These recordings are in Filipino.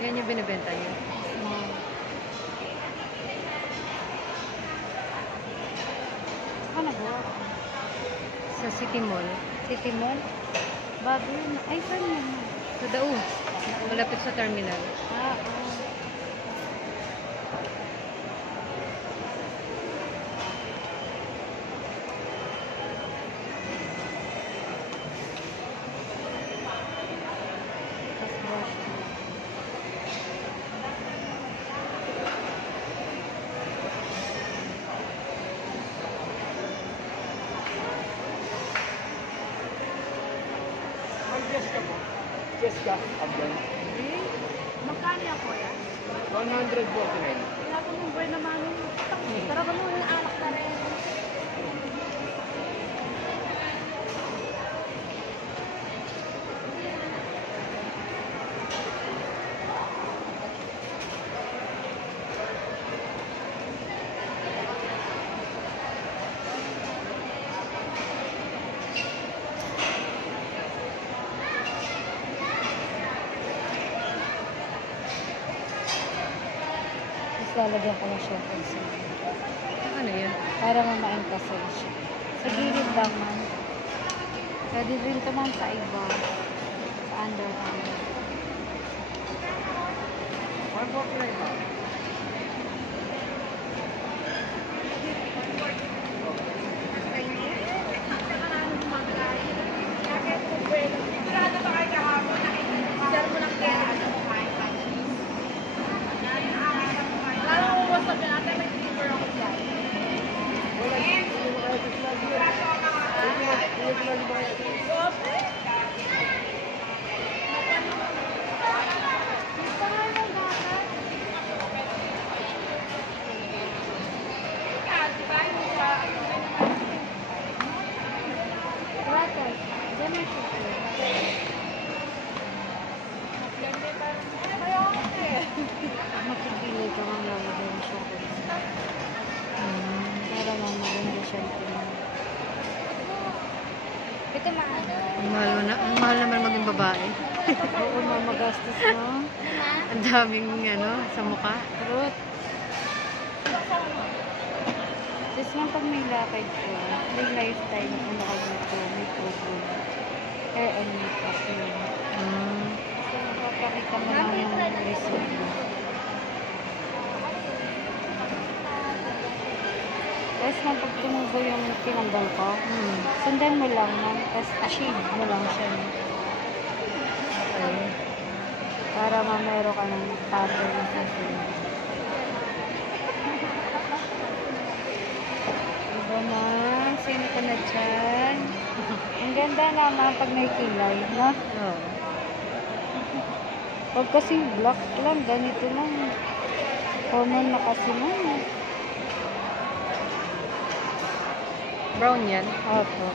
Yan yung binibenta niyo. Saan nag-work? Sa City Mall. City Mall? Bago yun. Ay, saan yun? Sa Dao. Malapit sa terminal. Ah, oh. Jessica po. Jessica, Abdon. Magkano ako yan? 149. Wala ko mong buhay naman. Pero ka muna anak na rin. Lalagyan ko ng siya kasi. Ano yan? Para mamain kasi siya. Sa gilid lang man. Pwede rin ito man sa iba. Sa underarm. 149 ba? Makikili ka mang lalagay ng siya. Para maganda siya. Ito maano. Ang mahal naman maging babae. Oo, mamagastos mo. Ang daming sa mukha. Fruit. Tapos nga pag may lakad ko, may lifetime kung nakagusto, may tubo. Hair and makeup yun. So, makapakita mo lang yung receipt mo. Tapos nga pag tumubo yung tinanggal ko, sundan mo lang man, tapos shave mo lang siya. Okay. Para mamero ka ng pattern sa sunod. Diba na? Sino ka na dyan? Ang ganda naman pag may kilay, no? Oo. Pag kasi black lang, ganito lang. Common na kasi nun. Brown yan? Opo.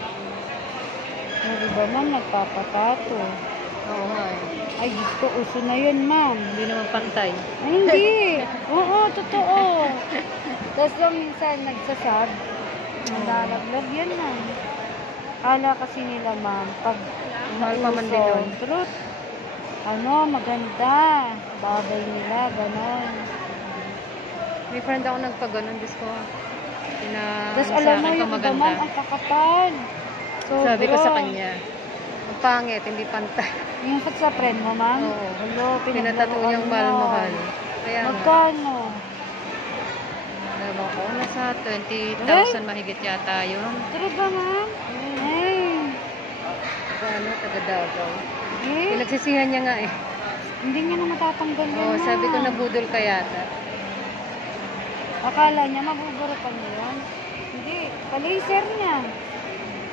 Yung iba ma'am, nagpapatato. Oo nga eh. Ay, Diyos ko, uso na yun, ma'am. Hindi naman pantay. Ay, hindi. Oo, totoo. Tapos lang minsan nagsasab. Nalaglag yan, ma'am. Kala kasi nila, ma'am, pag Mahal pa man din yun. truth, maganda. Bagay nila, ganon. May friend ako nagpaganon. Diyos ko. Tapos alam mo, yung iba, ma'am, ang kakapal. Sobra. Sabi ko sa kanya, ang pangit, hindi pantay. Yung sa friend mo, ma'am? Oo. Hello, Pinatato niyang mahal-mahal. Kaya nga, magkano? ewan ko, nasa 20,000 mahigit yata yun. Tara ba, ma'am? Ay. Ano, taga Davao. Eh, Pinagsisihan niya nga eh. hindi niya na matatanggal yan, Oo, ma'am. sabi ko nabudol ka yata. Akala niya, mabuburutan niya yun. Hindi, pa-laser niya.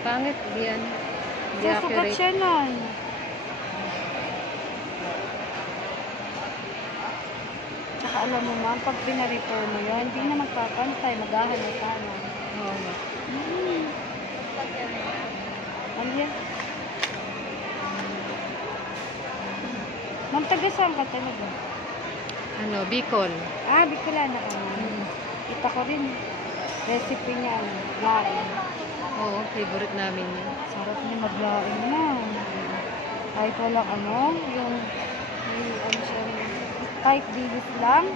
Pangit, hindi yan. Hindi Susukat accurate. siya nun. Tsaka alam mo, ma'am, pag pinarepore mo yun, hindi na magpapantay, maghahalata na. Oo nga. Ano yan? Ma'am, taga saan ka talaga? Ano, Bicol. Ah, Bicolana ka, ma'am. Kita ko rin. Recipe niya, laing. Oo, favorite namin yun. Sarap niya maglaing na. Kahit walang yung, may siya, Kahit dilis lang.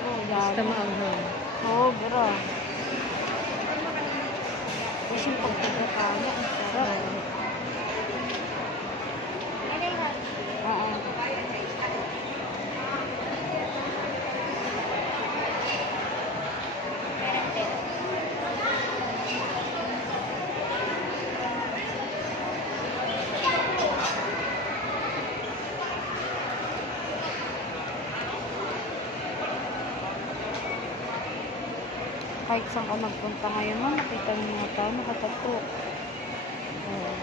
Oh, Basta yan. maanghang. Oo, bro. Tapos yung pagkakakala, ang sarap. Oo. Kahit saan ka magpunta ngayon mo, nakita mo mga tao, nakatato. Oo.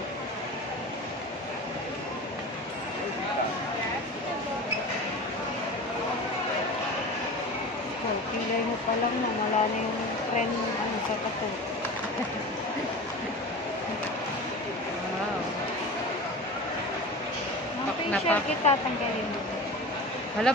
Oh, pilay mo pa lang na, wala na yung trend ano, sa tato. Wow. Ang Pak na facial pak. kita, tanggalin mo. Hala,